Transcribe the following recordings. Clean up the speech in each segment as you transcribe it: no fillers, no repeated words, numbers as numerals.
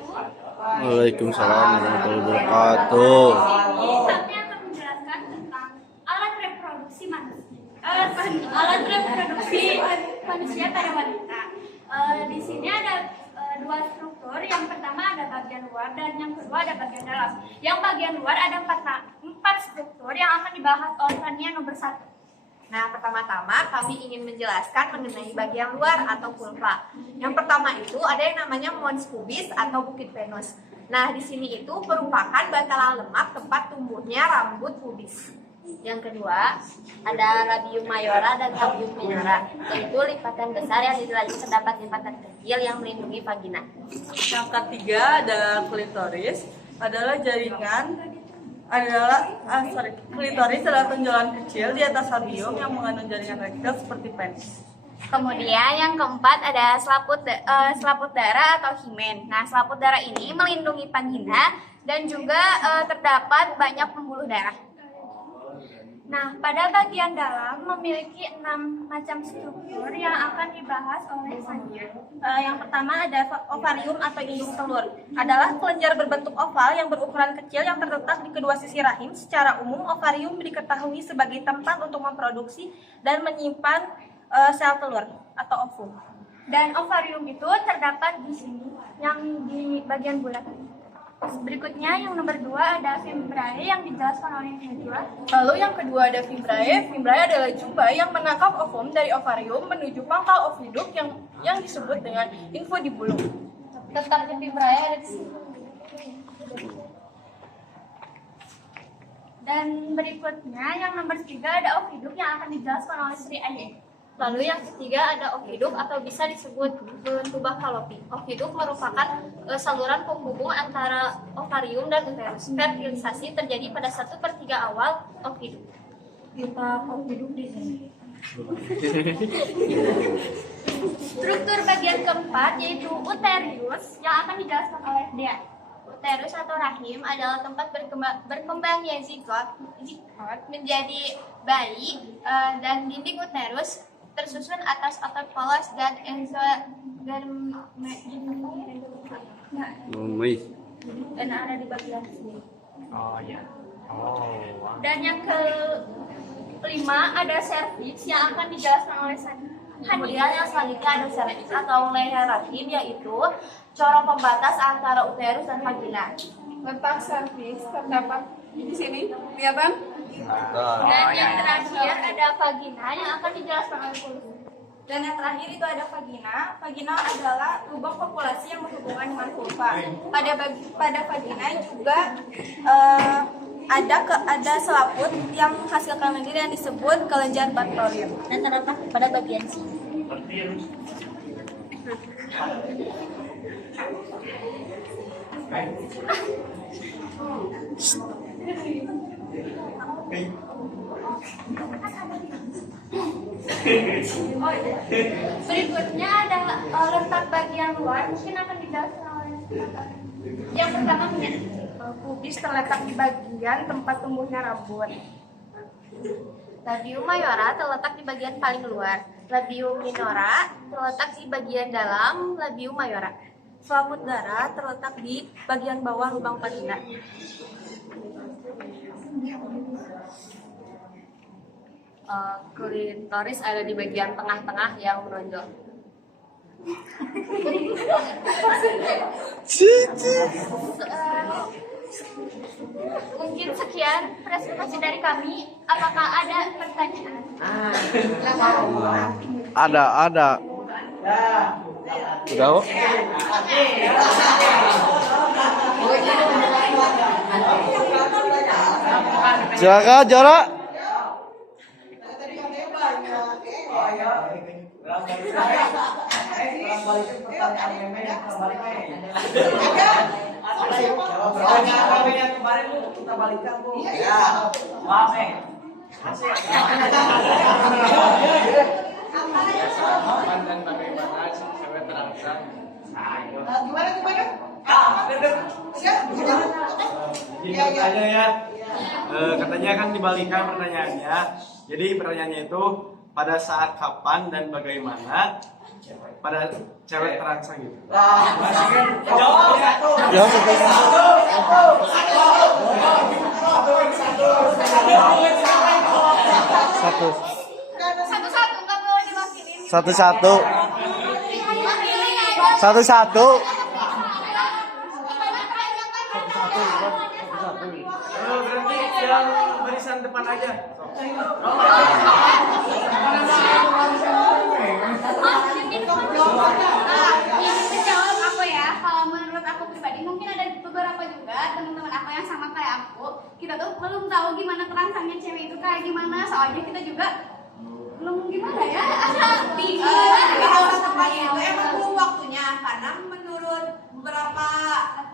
wabarakatuh. Waalaikumsalam warahmatullahi wabarakatuh. Ini kami akan menjelaskan tentang alat reproduksi manusia. Alat reproduksi manusia pada wanita. Di sini ada dua struktur. Yang pertama ada bagian luar dan yang kedua ada bagian dalam. Yang bagian luar ada empat struktur yang akan dibahas oleh Tania nomor 1. Nah, pertama-tama kami ingin menjelaskan mengenai bagian luar atau vulva. Yang pertama itu ada yang namanya mons pubis atau bukit Venus. Nah, di sini itu merupakan bantalan lemak tempat tumbuhnya rambut pubis. Yang kedua, ada labium mayora dan labium minora, yaitu lipatan besar yang di dalamnya terdapat lipatan kecil yang melindungi vagina. Yang ketiga ada klitoris, adalah klitoris adalah tonjolan kecil di atas labium yang mengandung jaringan rektal seperti penis. Kemudian yang keempat ada selaput darah atau himen. Nah, selaput darah ini melindungi vagina dan juga terdapat banyak pembuluh darah. Nah, pada bagian dalam memiliki 6 macam struktur yang akan dibahas oleh Sania. Yang pertama ada ovarium atau indung telur. Adalah kelenjar berbentuk oval yang berukuran kecil yang terletak di kedua sisi rahim. Secara umum, ovarium diketahui sebagai tempat untuk memproduksi dan menyimpan sel telur atau ovum. Dan ovarium itu terdapat di sini, yang di bagian bulat. Berikutnya yang nomor 2 ada fimbriae yang dijelaskan oleh Najwa. Lalu yang kedua ada fimbriae. Fimbriae adalah jumlah yang menangkap ovum dari ovarium menuju pangkal oviduk yang disebut dengan infundibulum. Letak di fimbriae ada di sini. Dan berikutnya yang nomor 3 ada oviduk yang akan dijelaskan oleh Sri Aye. Lalu yang ketiga ada oviduk atau bisa disebut tubah falopi. Oviduk merupakan saluran penghubung antara ovarium dan uterus. Fertilisasi terjadi pada 1/3 awal oviduk. Kita oviduk di sini. Struktur bagian keempat yaitu uterus yang akan dijelaskan oleh Dea. Uterus atau rahim adalah tempat berkembangnya zigot menjadi bayi, dan dinding uterus tersusun atas otot polos dan dan ada di bagian sini. Oh ya. Oh. Wow. Dan yang kelima ada serviks yang akan dijelaskan oleh Sani. Kemudian yang selanjutnya ada serviks atau leher rahim, yaitu corong pembatas antara uterus dan vagina. Letak serviks terdapat di sini, kelihatan? Dan yang terakhir ada vagina yang akan dijelaskan oleh Pulus. Dan yang terakhir itu ada vagina. Vagina adalah lubang populasi yang berhubungan dengan vulva. Pada vagina juga ada selaput yang menghasilkan lendir yang disebut kelenjar Bartholin dan terletak pada bagian sini. Berikutnya ada letak bagian luar, mungkin akan dijelaskan oleh yang pertama Pubis terletak di bagian tempat tumbuhnya rambut. Labium mayora terletak di bagian paling luar. Labium minora terletak di bagian dalam labium mayora. Selaput darah terletak di bagian bawah lubang vagina. Klitoris ada di bagian tengah-tengah yang menonjol. Mungkin sekian presentasi dari kami. Apakah ada pertanyaan? Ada. Udah, oh? Silakan, Jara. Kita balikan, Bu. Ya. Maaf, Kapan dan bagaimana cewek terangsang? Gimana? Gini pertanyaan ya. Katanya kan dibalikan pertanyaannya. Jadi pertanyaannya itu pada saat kapan dan bagaimana pada cewek terangsang gitu. Jawab satu. Ya. Satu. Satu-satu nggak boleh diwakilin. Satu-satu. Satu-satu. Berarti yang barisan depan aja. Yang menjawab aku ya, kalau menurut aku pribadi mungkin ada beberapa juga teman-teman aku yang sama kayak aku. Kita tuh belum tahu gimana kerangsangnya cewek itu kayak gimana, soalnya kita juga belum gimana ya, Tempatnya itu emang belum waktunya karena menurut beberapa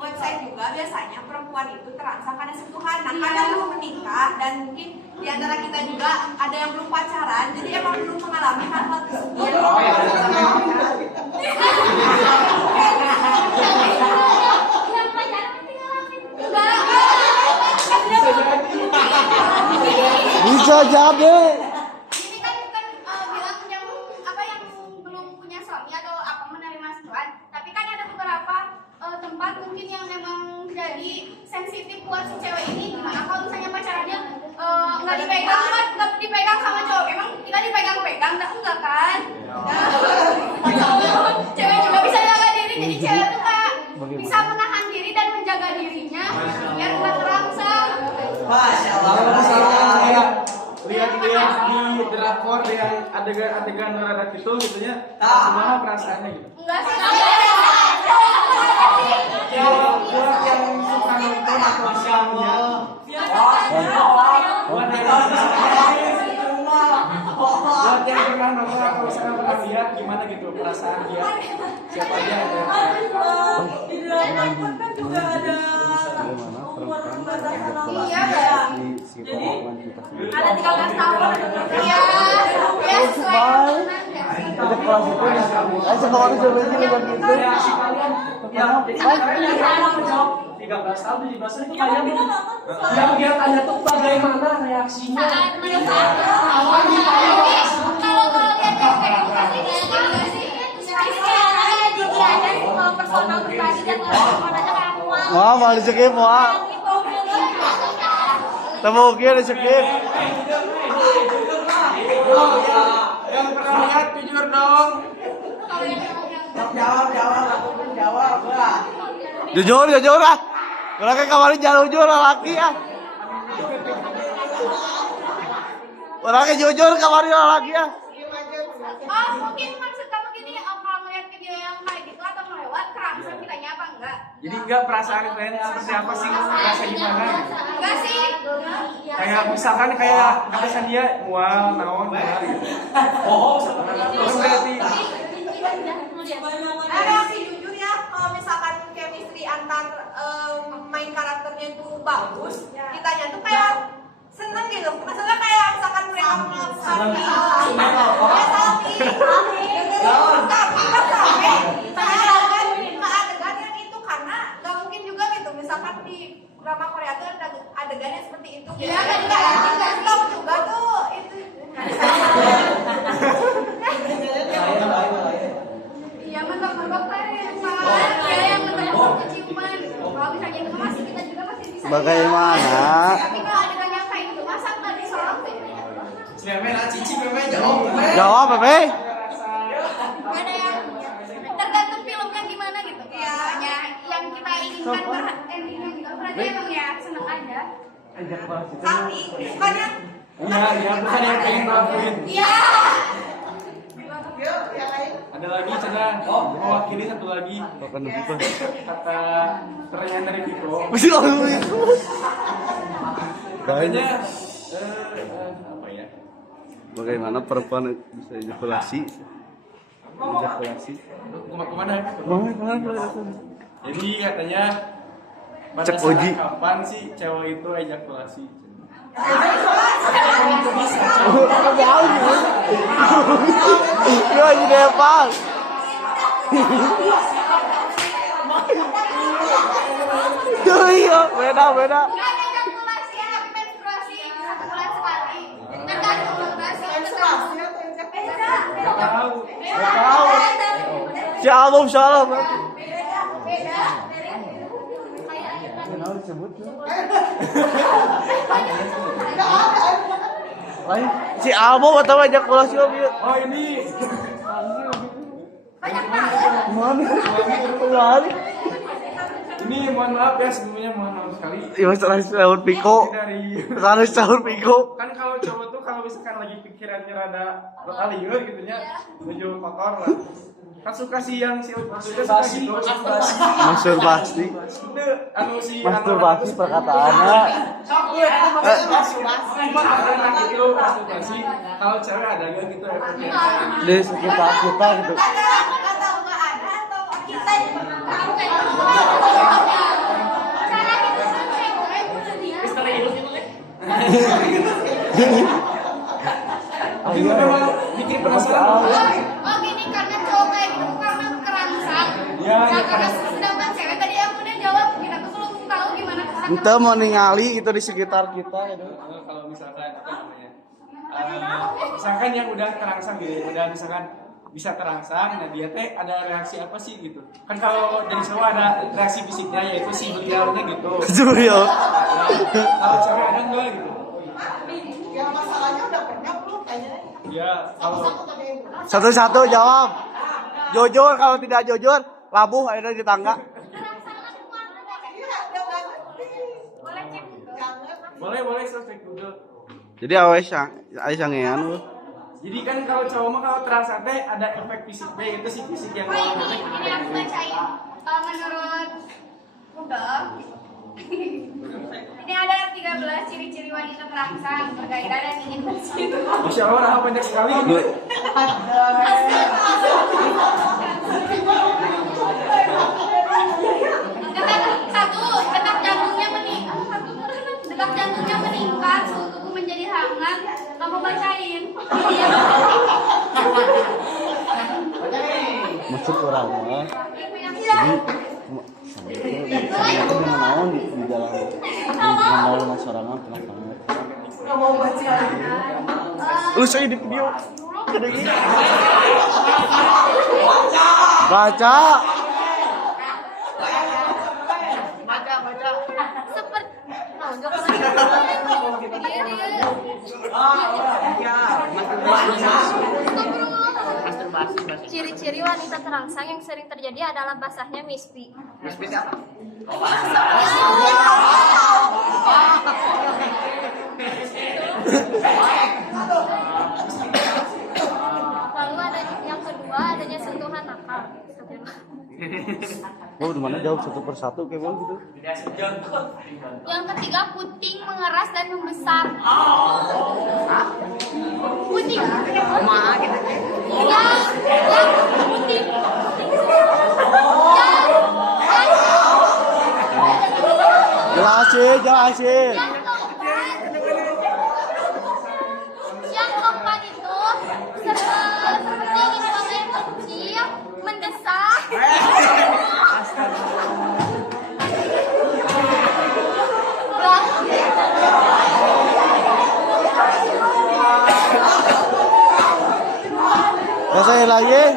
website juga biasanya perempuan itu terangsang karena sentuhan. Nah, karena belum menikah dan mungkin di antara kita juga ada yang belum pacaran, jadi emang belum mengalami hal-hal tersebut. yang pacaran pasti ngalamin. Bisa jadi. Ini kan bilang yang apa yang belum punya suami atau apa menerima sentuhan, tapi kan ada beberapa tempat mungkin yang memang jadi sensitif buat si cewek ini. Gimana kalau misalnya pacarannya nggak dipegang sama cowok, emang kita dipegang-pegang enggak kan? Cewek juga bisa jaga diri, jadi cewek tuh kayak bisa menahan diri dan menjaga dirinya biar nggak terangsang. Masya Kalau Allah. misalnya lihat di drakor yang adegan rada gitu ya, gimana perasaannya gitu? Enggak sih. Buat yang suka nonton atau misalnya buat yang pernah nonton atau misalnya pernah lihat gimana gitu perasaan dia, siapa aja ada. Di dalam pun kan juga ada umur batasan normal. Iya, Jadi ada 13 tahun. Iya. Ya, sesuai Ada kelas itu nih. Sekolah coba ini bukan gitu. Reaksi kalian yang 13 tahun 17 tahun itu kalian yang dia tanya tuh bagaimana reaksinya? kalau lihat kayak pasti jadi ada kalau personal pribadi dan orang aja kayak mual. Wah, mau di skip, wah. Temu kira di skip. Yang pernah lihat jujur dong. Jawab, aku pun jawab lah. Jujur ah. Mereka kemarin jangan jujur laki ah. Orangnya jujur kemarin laki ah. Oh, mungkin maksud kamu gini, kalau ngeliat ke dia yang kayak gitu atau melewat kerangsang kitanya apa enggak? Jadi enggak perasaan kalian seperti apa sih? Rasa gimana gitu? Enggak sih. Kayak misalkan kayak kata dia mual, naon, mual gitu. Terus berarti Reaksi jujur ya, kalau misalkan chemistry antar main karakternya itu bagus, kitanya tuh kayak seneng gitu. Maksudnya kayak misalkan mereka melakukan tapi kan sampai ke adegan yang itu karena nggak mungkin juga gitu. Misalkan di drama Korea tuh ada adegan yang seperti itu. Iya, kan nggak stop juga tuh itu. Iya, mentok-mentok kayak ya yang mentok-mentok keciuman. Kalau misalnya itu masih kita juga masih bisa. Bagaimana? Tapi kalau ada yang kayak gitu, masa nggak disorot ya? Cici memang jawab. Jawab, Bebe. Ada yang tergantung filmnya gimana gitu. Ya, yang kita inginkan endingnya gitu. Berarti emang ya seneng aja. Tapi bukannya iya, bukan yang pengen ngelakuin. Iya. Ada lagi cenah mewakili satu lagi Bukan begitu. kata pertanyaan dari Viko. Mesti orang itu. Katanya apa ya? Bagaimana perempuan bisa ejakulasi? Ejakulasi. Kemana? Mana? Jadi katanya pada Cek saat uji. kapan sih cewek itu ejakulasi? Gua jadi apa? Iya, beda. Nggak ada ejakulasi ya, tapi menstruasi 1 bulan sekali. Tergantung menstruasi. Beda. Tahu. Shalom. Beda. Lain si Albo atau ejakulasi mobil. Oh ini. Mana? Ini mohon maaf ya sebelumnya mohon maaf sekali. Iya, sahur Piko. Dari Sahur Piko. kan kalau cowok tuh kalau misalkan lagi pikirannya rada liur gitu nya menuju kotor lah. Kan suka sih yang si itu suka gitu. Masturbasi. Itu anu si Masturbasi perkataannya. Cuma ada gitu masturbasi. Kalau cewek ada gak gitu efeknya? Di sekitar kita gitu. Itu memang bikin penasaran. Oh gini karena cowok kayak gitu karena kerangsang. Ya, Nah, karena sedangkan cewek tadi aku udah jawab kita tuh belum tahu gimana caranya. Kita mau ningali itu di sekitar kita gitu. Kalau misalkan apa namanya? Misalkan yang udah terangsang gitu, udah misalkan bisa terangsang, nah dia teh ada reaksi apa sih gitu? Kan kalau dari cowok ada reaksi fisiknya yaitu si beliaunya gitu. Julio. Kalau cewek ada enggak gitu? Ya masalahnya udah pernah belum kayaknya. Ya kalau Satu-satu jawab. Jujur, kalau tidak jujur, labuh ada di tangga. boleh saya cek dulu. Jadi awes sangean lu. Jadi kan kalau cowok mah kalau terangsang teh ada efek fisik B itu si fisik yang Oh ini aku bacain. Menurut Google ini ada 13 ciri-ciri wanita terangsang, bergairah dan ingin bersih. Masya Allah, banyak sekali. Detak jantungnya meningkat, suhu tubuh menjadi hangat. Kamu bacain. Maksud orang mah. Jadi itu menawan di dalam mengenal masyarakat pernah banget. Lu saya di video. Baca. Ciri-ciri wanita terangsang yang sering terjadi adalah basahnya mispi. Mispi apa? Lalu ada yang kedua adanya sentuhan nakal. Oh, di mana jawab satu persatu kayak gitu. Yang ketiga puting, mengeras dan membesar. Puting. Kumaha gitu. Ya, puting. Jelasin. Yang keempat itu seperti ingin buang air kecil, mendesak. Bacain lagi.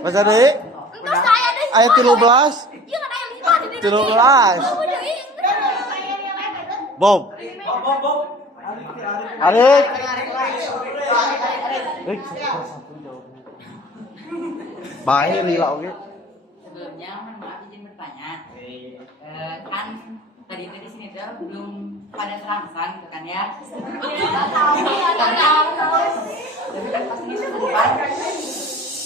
Baca deh. Untuk saya deh. Ayat 13. Iya kan ayat 5 di 13. Bob. Arik. Baik lila oke. Sebelumnya mohon maaf izin bertanya. Kan tadi itu di sini tuh belum pada terangsang gitu kan ya. Tapi kan pasti di depan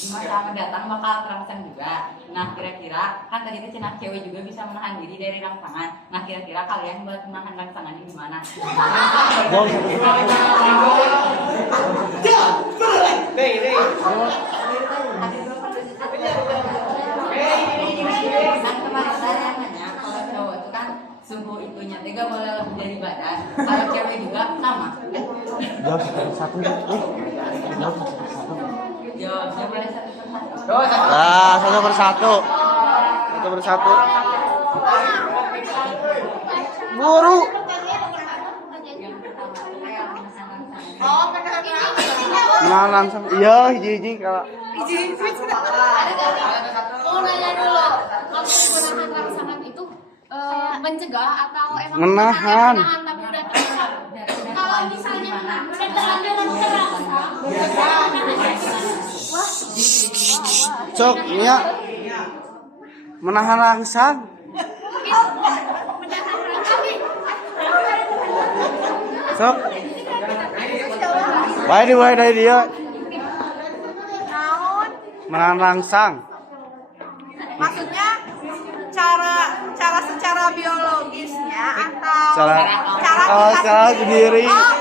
masa mendatang bakal terangsang juga. Nah kira-kira kan tadi itu cenah cewek juga bisa menahan diri dari rangsangan. Nah kira-kira kalian buat menahan rangsangan ini gimana? Kan kemarin saya nanya kalau cowok itu kan suhu itunya tiga boleh lebih dari badan. Kalau cewek juga sama. Jawab satu. Jawabnya boleh satu persatu. Nah, satu persatu. Satu persatu. Buru. Nah, langsung. Iya, hiji kalau. Mau nanya dulu, kamu menahan rasa mencegah atau emang Menahan. tapi udah terangsang. Kalau misalnya udah terlanjur terangsang, Sok, ya. Menahan rangsang. Sok. Baik dari dia. Naon? Menahan rangsang. Maksudnya cara secara biologisnya atau Cara cara sendiri. Oh,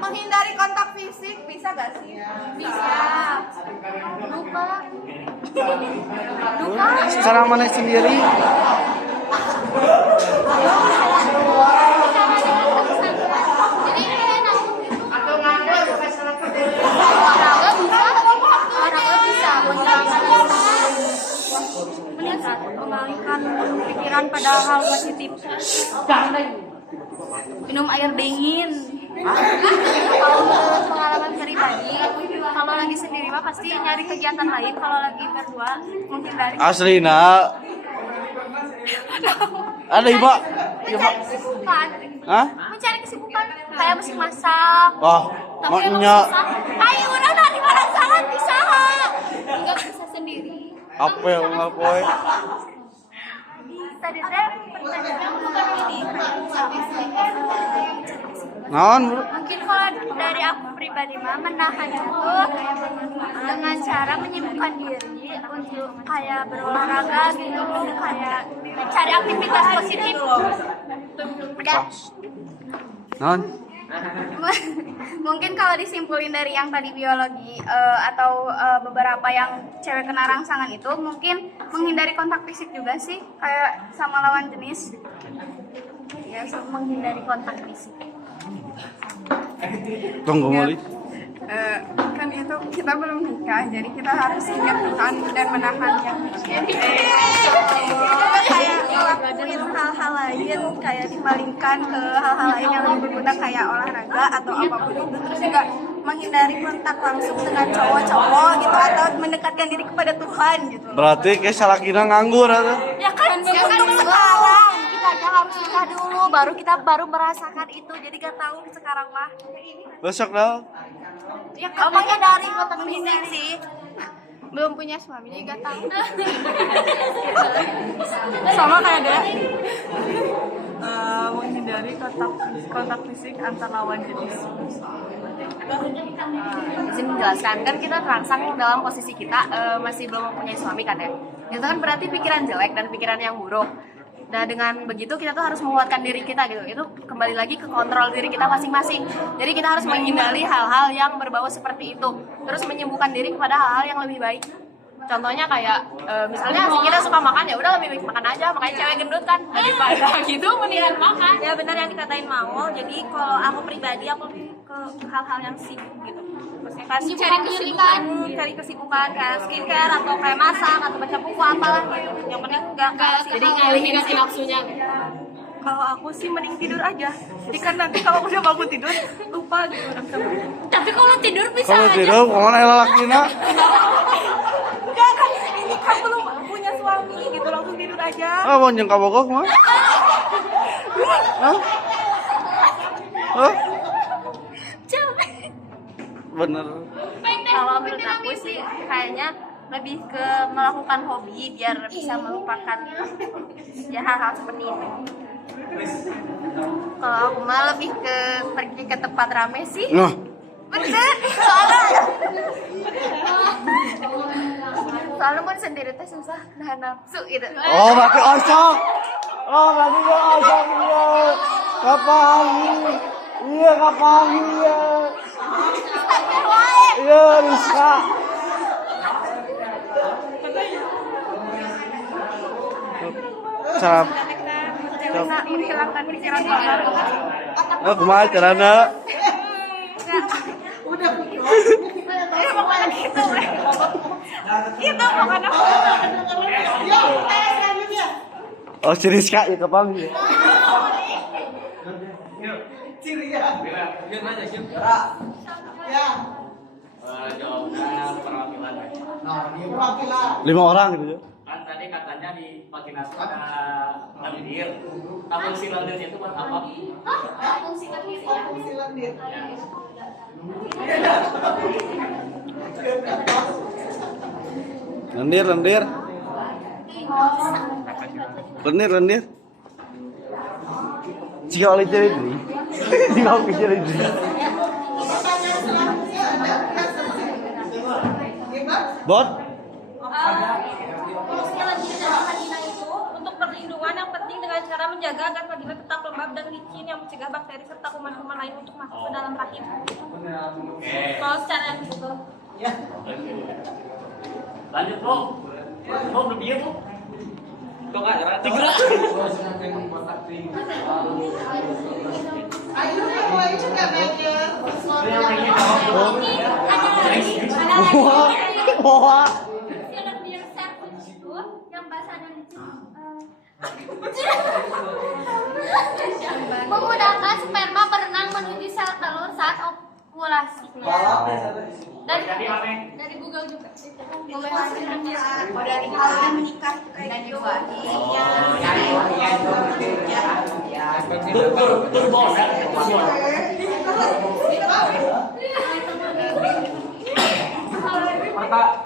menghindari kontak fisik bisa gak sih? bisa lupa. Secara mana sendiri? Jadi olahraga bisa meningkat, mengalihkan pikiran pada hal positif. Minum air dingin. Kalau menurut pengalaman pribadi, kalau lagi sendiri mah pasti nyari kegiatan lain. Kalau lagi berdua menghindari. Aslina. Ada ibu. Mencari kesibukan. Hah? Mencari kesibukan kayak musik masak. Wah, Tapi emang maknya susah. Ayo udah di mana salah bisa. Enggak bisa sendiri. apa yang ngapoe? Tadi teh pertanyaannya bukan ini. Naon? Mungkin kalau dari aku pribadi mah menahan itu dengan cara menyibukkan diri untuk kayak berolahraga gitu, kayak cari aktivitas positif. Udah. Naon? Mungkin kalau disimpulin dari yang tadi biologi atau beberapa yang cewek kena rangsangan itu mungkin menghindari kontak fisik juga sih, kayak sama lawan jenis ya, menghindari kontak fisik. Tunggu Moli. Kan itu kita belum nikah, jadi kita harus ingat Tuhan dan menahannya. Kayak ngelakuin hal-hal lain, kayak dibalikan ke hal-hal lain yang lebih berguna kayak olahraga atau apapun itu. Terus juga menghindari kontak langsung dengan cowok-cowok gitu atau mendekatkan diri kepada Tuhan gitu. Berarti kayak salakina nganggur atau? Ya kan untuk sekarang kita aja harus nikah dulu, baru merasakan itu, jadi gak tahu sekarang mah. Besok dah. Ya emangnya dari kontak fisik sih. Belum punya suami jadi gak tahu. Sama kayak dia. Menghindari kontak fisik antar lawan jenis. Izin menjelaskan, kan kita terangsang dalam posisi kita masih belum mempunyai suami kan ya. Itu kan berarti pikiran jelek dan pikiran yang buruk. Nah dengan begitu kita tuh harus menguatkan diri kita gitu. Itu kembali lagi ke kontrol diri kita masing-masing. Jadi kita harus menghindari hal-hal yang berbau seperti itu. Terus menyembuhkan diri kepada hal-hal yang lebih baik. Contohnya kayak misalnya kita suka makan, ya udah lebih baik makan aja, makanya cewek gendut kan daripada gitu mendingan makan. Ya benar yang dikatain Maul. Jadi kalau aku pribadi aku ke hal-hal yang sibuk gitu. Cari kesibukan kayak skincare atau kayak masak atau baca buku apalah gitu. Yang penting enggak Jadi ngalihin si nafsunya. Kalau aku sih mending tidur aja. Jadi kan nanti kalau udah bangun tidur lupa gitu. Tapi kalau tidur bisa Kalau aja. tidur, kemana lalakina? Enggak kan ini kan belum punya suami gitu langsung tidur aja. Ah, mau nyengka bogok mah? Hah? Hah? Bener. Kalau menurut aku sih kayaknya lebih ke melakukan hobi biar bisa melupakan ya hal-hal seperti itu. Kalau aku mah lebih ke pergi ke tempat rame sih. Nah, Bener, soalnya mau sendiri teh susah nahan nafsu gitu. oh berarti osok. Oh berarti dia osok dia. Kapan? Iya kapan ya? Iya Rizka. Cara Menghilangkan pikiran kotor. oh, kumaha carana? Udah Pokoknya gitu. Gitu pokoknya. Yuk, selanjutnya. Oh si Rizka ya kapan ya? Ciri ya. Biar nanya sih. Ya. Jawabnya perwakilan. Nah, ini perwakilan. 5 orang gitu ya? Kan tadi tadi katanya di vaksinasi ada lendir. Fungsi lendirnya itu buat apa? Fungsi lendir ya. Fungsi lendir. Lendir, lendir. Lendir, lendir. Jika oleh jadi ini, jika oleh jadi ini. Bot. Fungsi lendir dan vagina itu untuk perlindungan yang penting dengan cara menjaga agar vagina tetap lembab dan licin yang mencegah bakteri serta kuman-kuman lain untuk masuk ke dalam rahim. Kalau secara yang gitu. Lanjut bro. Bro udah biar bro. Kok nggak tiga? Ayo nggak nanya. Wah. Fungsi lendir cervix itu yang bahasanya menggunakan sperma berenang menuju sel telur saat ovulasi. Dari Google juga. Dari hal menikah kayak gitu.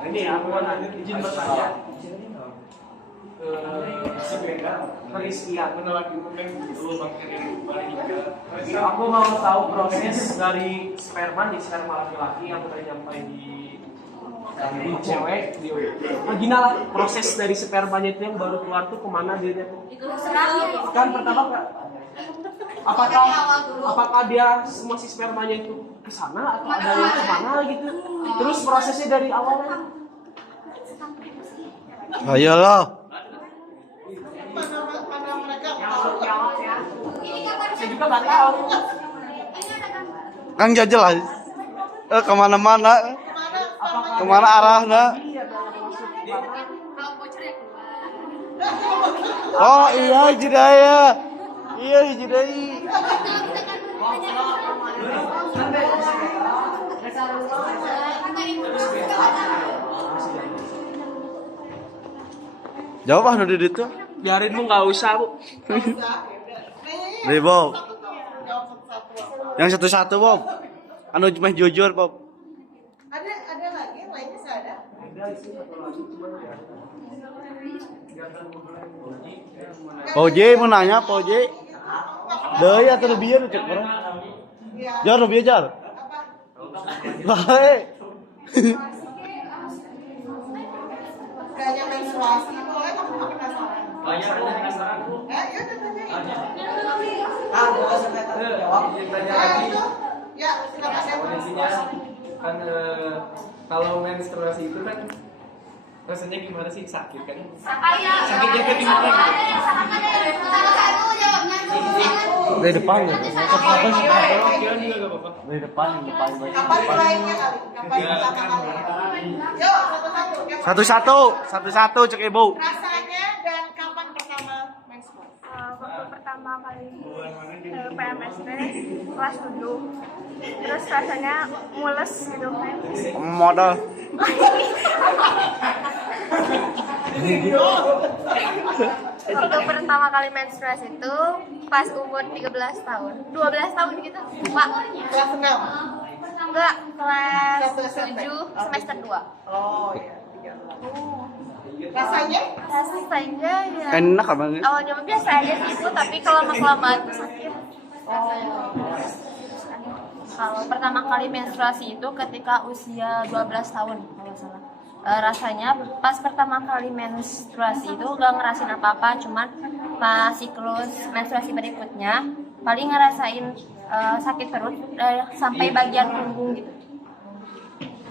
Ini aku mau nanya izin bertanya. Si Brenda, Rizky, aku lagi mungkin dulu aku mau tahu proses dari sperma laki-laki yang tadi sampai di cewek di vagina lah, proses dari spermanya itu yang baru keluar tuh kemana dia tuh? Kan pertama apakah dia masih spermanya itu ke sana atau ada yang kemana gitu? Terus prosesnya dari awalnya? Ayolah. Mana mereka tahu. Saya juga nggak tahu. Kang jajal lah. Kemana-mana. Kemana arahnya? Oh iya jedaya. Iya jedai. Jawab ah dari itu. Biarin bu, nggak usah bu. Nih Bob. Yang satu-satu Bob. Anu cuma jujur Bob. Ada lagi yang lainnya saya ada. Oje mau nanya Pak Oje. Deui atuh lebih cek orang. Jar lebih jar. Baik. Kayaknya menstruasi boleh kamu nggak penasaran? Banyak yang penasaran bu. Ya udah tanya. Boleh saya jawab? Tanya lagi. Ya, silakan. Kondisinya kan kalau menstruasi itu kan rasanya gimana sih, sakit kan? Sakitnya kayak gimana? Dari depan ya. Kapan sih? Kira juga gak apa-apa. Dari depan. Kapan mulainya kali? Kapan pertama kali? Yuk, satu-satu. Satu-satu cek Ibu. Rasanya dan kapan pertama menstruasi? Waktu pertama kali PMS kelas 7. Terus rasanya mules gitu kan. Modal. Waktu pertama kali menstruasi itu pas umur 13 tahun 12 tahun gitu Pak. Kelas 6. Enggak, kelas 7 semester 2. Oh iya. Rasanya? Rasanya ya Enak abang. awalnya biasa aja sih itu, tapi kalau lama-kelamaan tuh sakit. Kalau pertama kali menstruasi itu ketika usia 12 tahun kalau salah. Rasanya pas pertama kali menstruasi itu gak ngerasain apa-apa, cuman pas siklus menstruasi berikutnya paling ngerasain sakit perut sampai bagian punggung gitu.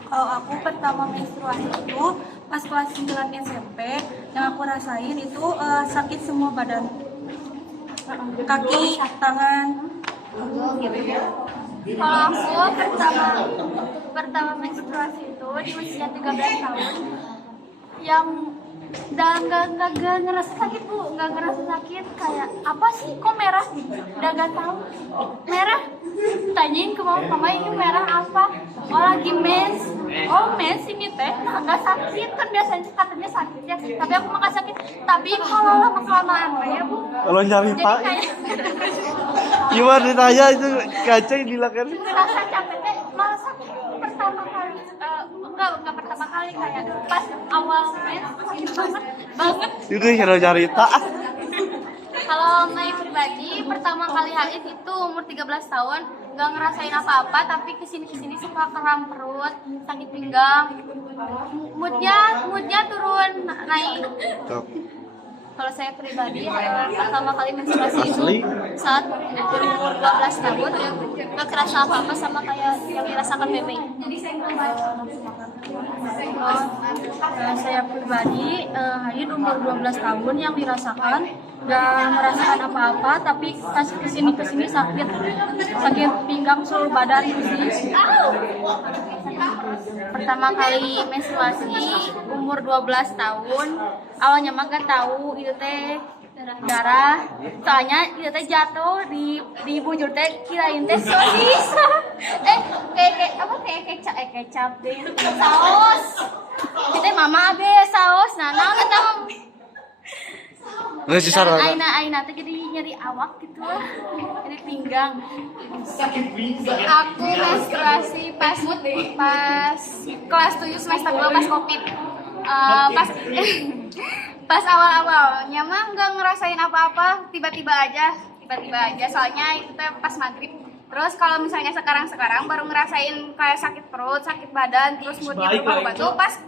Kalau aku pertama menstruasi itu pas kelas 9 SMP, yang aku rasain itu sakit semua badan, kaki, tangan. Kalau aku pertama menstruasi itu di usia 13 tahun yang nggak ngerasa sakit bu, nggak ngerasa sakit, kayak apa sih kok merah, udah nggak tahu merah, tanyain ke mama ini merah apa, oh lagi mens, oh mens ini teh nggak sakit kan biasanya katanya sakit ya, tapi aku mah nggak sakit. Tapi kalau lama kelamaan ya bu, Kalau nyari jadi pak, kayak gimana ditanya itu kaca dilakukan. rasa capek teh malah sakit pertama kali, enggak pertama kali, kayak pas awal mens sakit banget. Itu kalau nyari tak. Kalau Mai pribadi pertama kali haid itu umur 13 tahun, nggak ngerasain apa-apa, tapi kesini suka kram perut, sakit pinggang, moodnya turun naik. Kalau saya pribadi pertama kali menstruasi itu saat umur 12 tahun, nggak kerasa apa-apa sama kayak yang dirasakan Bebe. Saya pribadi haid umur 12 tahun yang dirasakan nggak merasakan apa-apa, tapi pas kesini sakit pinggang seluruh badan sih. Pertama kali menstruasi umur 12 tahun, awalnya mah gak tahu itu teh darah, soalnya itu teh jatuh di bujur teh kirain teh sosis. kayak kecap deh, saus. Kita mama abe saus, nana kita Aina tuh jadi nyeri awak gitu lah, jadi pinggang. Aku menstruasi pas kelas 7 semester 2 pas COVID. Pas awalnya mah nggak ngerasain apa-apa, tiba-tiba aja. Soalnya itu tuh pas maghrib. Terus kalau misalnya sekarang baru ngerasain kayak sakit perut, sakit badan, terus moodnya berubah tuh pas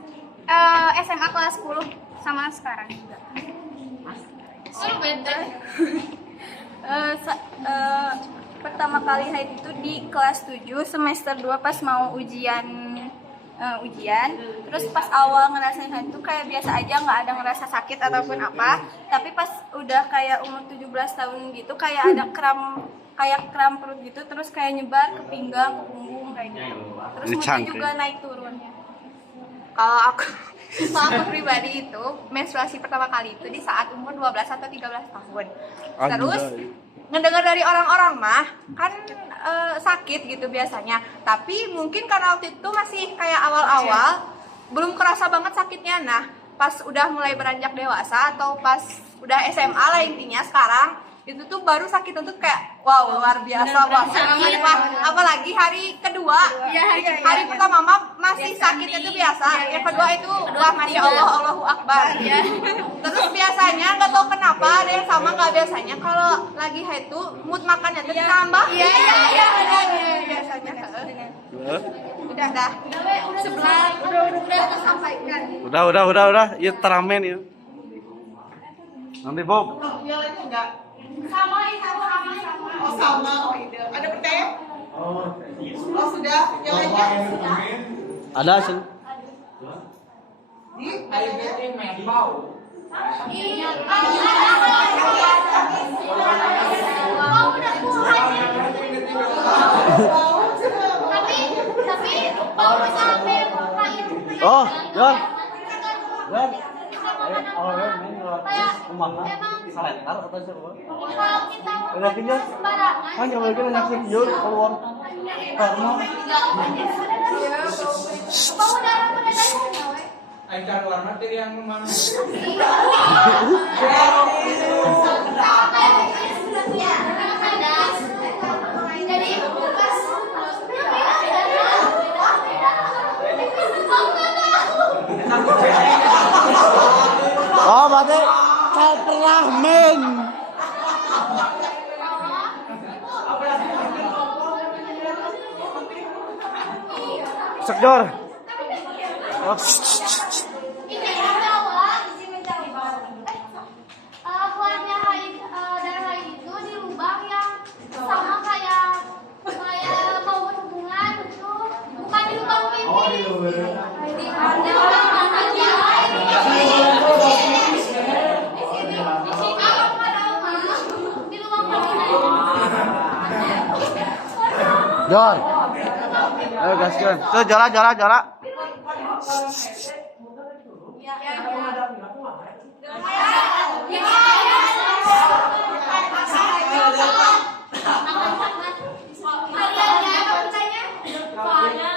SMA kelas 10 sama sekarang juga. Pertama kali haid itu di kelas 7 semester 2 pas mau ujian. Terus pas awal ngerasain haid itu kayak biasa aja, nggak ada ngerasa sakit ataupun apa. Tapi pas udah kayak umur 17 tahun gitu kayak ada kram perut gitu, terus kayak nyebar ke pinggang, ke punggung kayak gitu. Terus moodnya juga naik turun. Kalau aku pribadi itu menstruasi pertama kali itu di saat umur 12 atau 13 tahun. Terus ngedengar dari orang-orang mah kan sakit gitu biasanya. Tapi mungkin karena waktu itu masih kayak awal-awal, belum kerasa banget sakitnya. Nah, pas udah mulai beranjak dewasa atau pas udah SMA lah intinya sekarang, itu tuh baru sakit untuk kayak wow luar biasa banget. Apalagi hari kedua, hari pertama mah masih sakitnya tuh biasa, yang kedua itu wah masya Allah, Allahu Akbar. Terus biasanya nggak tahu kenapa ada yang sama nggak biasanya kalau lagi haid tuh mood makannya tuh ditambah. Iya biasanya. Udah sebelah udah tersampaikan. Udah. Ya teramen ya. Nanti Bob. Yang lainnya enggak? Sama. Oh sama, oh ide. Ada pertanyaan? Oh sudah, yang lainnya? Ada sih. Di airnya? Tapi mau sampai kayak Oh, Jon. Awalnya main rumah saletar atau siapa? kalau kita Udah tinggal. sembarangan Kan kalau kita ngasih video keluar karena mau darah mendadak Aikan warna tadi yang mana? jadi oh berarti saya pernah men. Sekdor. Oh, keluarnya darah haid itu di lubang yang sama kayak mau berhubungan itu, bukan di lubang pipi. Di lubang mananya. Di lubang mananya. Jor. Ayo gaskan. Tuh jora. Kalian ya, percaya? Soalnya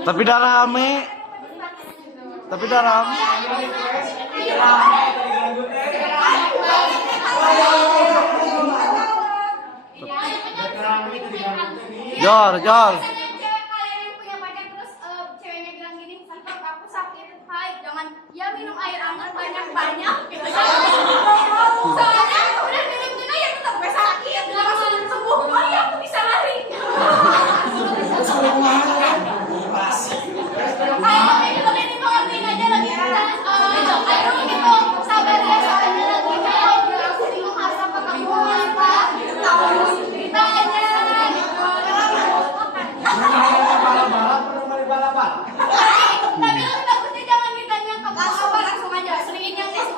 Tapi dah rame. Tapi dah rame. Jor. Kalian yang punya pacar terus ceweknya bilang gini, "Santok, aku sakit, hai, jangan ya minum air hangat banyak-banyak." Soalnya aku udah minum juga ya tetap gue sakit, nggak langsung sembuh. Oh iya, aku bisa lari. Ayo gitu ngertiin aja lagi. Ayo gitu sabar ya, soalnya lagi kayak aku bingung harus apa kamu apa. Tahu cerita aja gitu. Tapi lebih bagusnya jangan ditanya ke apa, langsung aja seringin yang tes.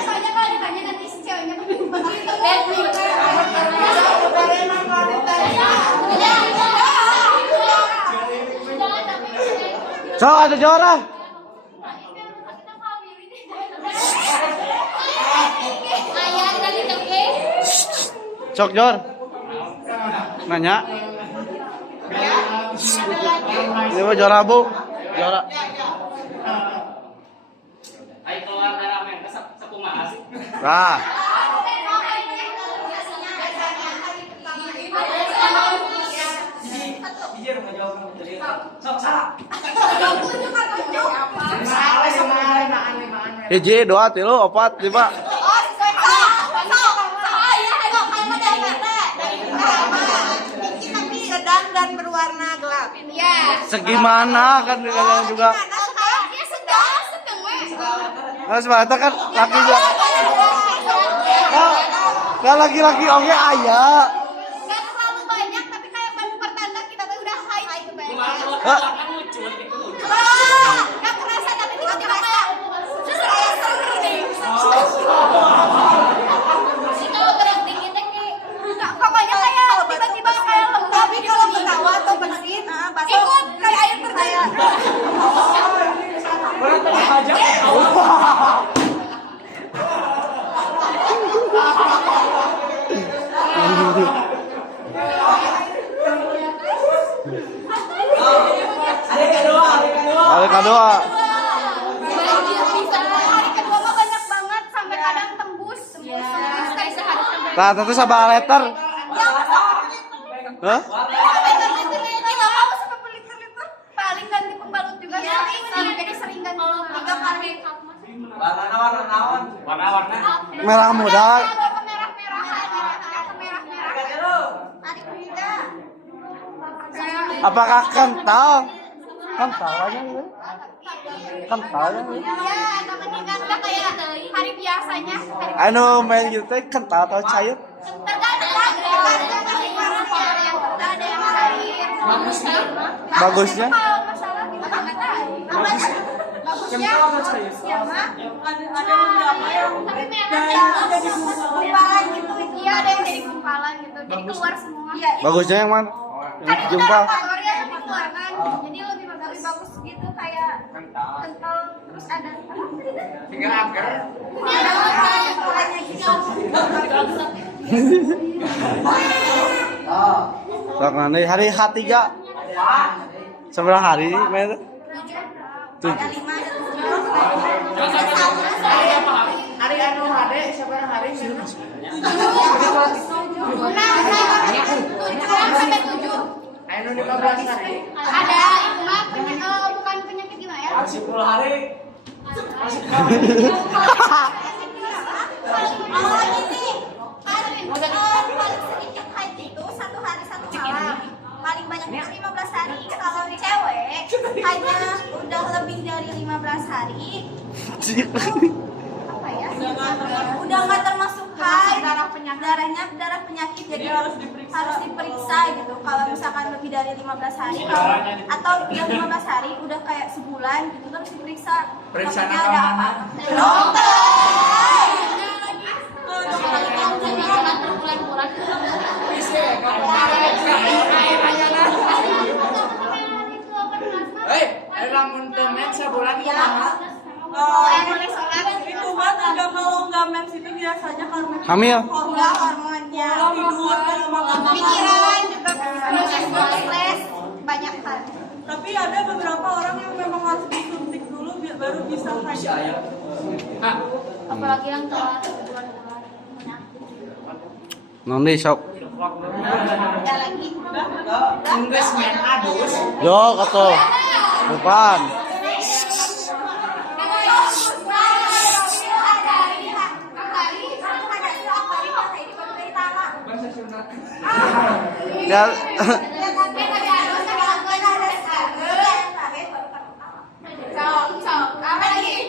Soalnya kalau ditanya nanti si ceweknya begitu. So, ada Jora. Sok Jor. Nanya. Ini mah Jora Bu. Jora. Ayo keluar dari ramen, sepumas. Nah. Hiji, 2, 3, 4, 5. Sedang dan berwarna gelap. Segimana kan kalian juga. Dia sedang Nah, sebenarnya kan laki juga. Nah, laki-laki oke ayah. Gak terlalu banyak, tapi kayak baru pertanda kita tuh udah high gitu banyak. Gak kerasa, tapi tiba-tiba kayak kalau berhenti kita kayak pokoknya kayak tiba-tiba kayak lembab. Tapi kalau ketawa atau bersin, ikut kayak air terjun. Hari kedua. Hari kedua mah banyak banget sampai kadang tembus kayak sehari sampai. Nah, tentu sabar letter. Hah? Paling ganti pembalut juga sering, jadi sering ganti 3 kali. Warna-warna. Merah muda. Adik muda. Apakah kental? Kentalnya ya? Kentalnya ya? Ya, namanya kan kayak hari biasanya. Anu main gitu teh kental atau cair? Tergantung ada yang cair. Bagusnya? Kalau masalah gimana nggak tahu. Bagusnya ya mah Ada beberapa yang tapi merah gumpalan gitu. Iya, ada yang jadi gumpalan gitu. Jadi keluar semua. Iya. Bagusnya yang mana? Kan Yang itu jempol. faktornya dikeluarkan. Jadi lebih bagus gitu kayak kental terus ada Tinggal agar. Tangan hari H3. Seberapa hari main? 7. Hari anu hade sabar hari sih. 6 sampai 7. Anu 15 hari. Ada itu mah bukan penyakit gimana ya? 10 hari. Paling sedikit haid itu 1 hari 1 malam. Paling banyak itu 15 hari. Kalau cewek haidnya udah lebih dari 15 hari. Apa ya? Udah nggak termasuk haid, darah penyakit jadi harus diperiksa gitu. Kalau misalkan lebih dari 15 hari atau udah 15 hari udah kayak sebulan gitu terus diperiksa. Periksa takutnya ada apa? Lamun temen sebulan Itu mah juga kalau nggak mens itu biasanya karena Hamil. Hormonnya, tidur, pikiran juga plus banyak hal. Tapi ada beberapa orang yang memang harus disuntik dulu baru bisa hamil. Apalagi yang telah bulan-bulan. Nanti sok. Ada lagi. Inggris main adus. Yo kata. Depan. Ya.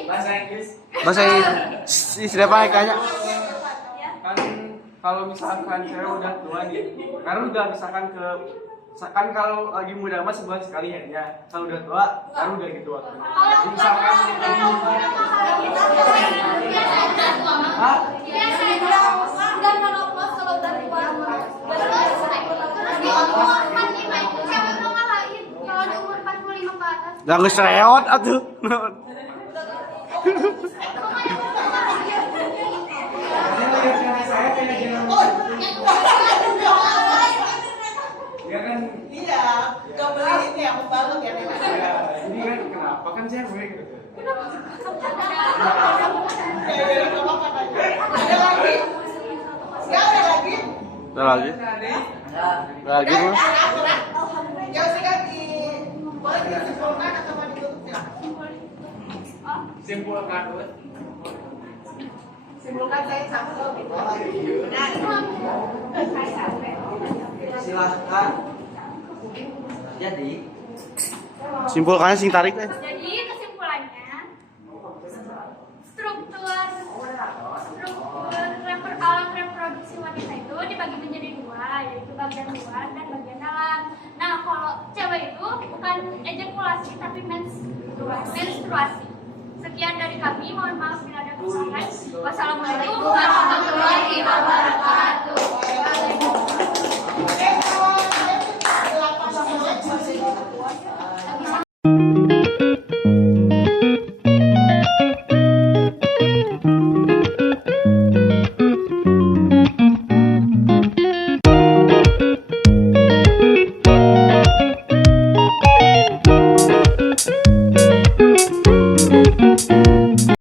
Bahasa Inggris. Bahasa istilah apa kayaknya? Kan kalau misalkan cewek udah tua nih, baru udah misalkan kalau lagi muda mah sebulan sekali ya. Kalau udah tua, baru udah gitu waktu. Jadi misalkan Jangan sereot atuh. ya kan, Iya, kau beli ini yang baru ya. ini kan kenapa kan cewek gitu. Ada lagi? Ya, ada lagi? Ada lagi? Ada lagi mah? Ya, sudah di boleh disimpulkan atau mau ditutup silakan. Simpulkan dulu. Simpulkan saya satu gitu. Silahkan. Jadi Simpulkannya sing tarik deh. Jadi kesimpulannya, struktur alat reproduksi wanita itu dibagi menjadi dua, yaitu bagian luar dan bagian dalam. Nah, kalau cewek itu bukan ejakulasi tapi menstruasi. Sekian dari kami, mohon maaf bila ada kesalahan. Wassalamualaikum warahmatullahi wabarakatuh.